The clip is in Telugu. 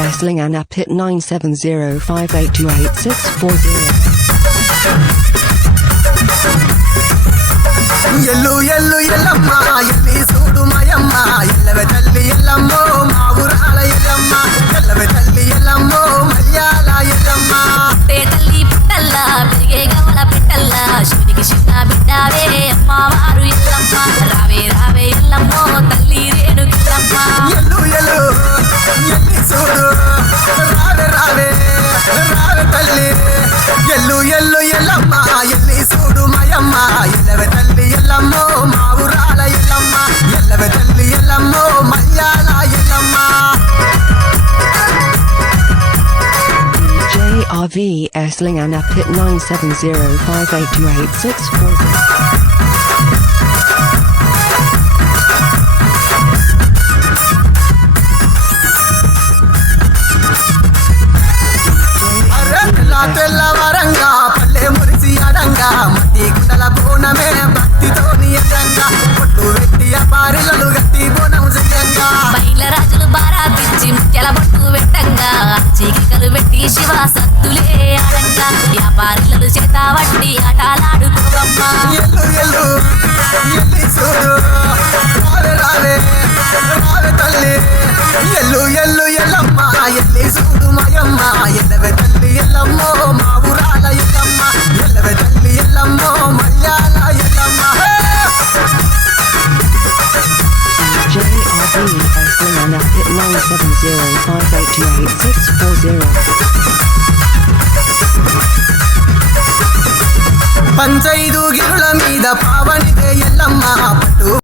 Esling and Apit 97058288640. ఎల్లు ఎల్లు ఎల్లమ్మ ఎల్లి చూడు మాయమ్మ ఎల్లవే తల్లి ఎల్లమ్మో మా ఊరాల ఎల్లమ్మ ఎల్లవే తల్లి ఎల్లమ్మో మల్యాల ఎల్లమ్మ తల్లి పుట్టల్లా పెరిగే గమల పెట్టల్లా శివునికి చిన్న బిడ్డావే అమ్మవారు ఎల్లమ్మ రావే రావే ఎల్లమ్మో తల్లి రేణుకెల్లమ్మ ఎల్లు ఎల్లు ఎల్లి చూడు రావే రావే రావే తల్లి ఎల్లు ఎల్లు ఎల్లమ్మ ఎల్లి చూడు మాయమ్మ ఎల్లవే తల్లి ఎల్లమ్మో మా ఊరాల ఎల్లమ్మ ఎల్లవే తల్లి ఎల్లమ్మో Malyala Yellamma JRV Esling and Apit 97058288640. తెల్లవరంగా పల్లె మురిసి అడంగా మట్టి గుండల బోనమే భక్తితోని ఎడంగా పొట్టు వెట్టి పారిలలు గట్టి బోనం చెయ్యంగా బయలరాజులు బారాతిచ్చి ముత్యాల బొట్టు పెట్టంగా చీకికలు పెట్టి శివ సత్తులే ఆడంగా వ్యాపారులను చేత వట్టి ఆటలాడుకోవమ్మ ఎల్లు ఎల్లు ఎల్లి చూడు రావే రావే రావే తల్లి ఎల్లు ఎల్లు ఎల్లమ్మ ఎల్లి చూడు మాయమ్మ ఎల్లవే తల్లి ఎల్లమ్మో మా ఊరాల ఎల్లమ్మ ఎల్లవే తల్లి ఎల్లమ్మో Malyala Yellamma JRV Esling and Apit 97058288640. పంచైదు గిరుల మీద పావని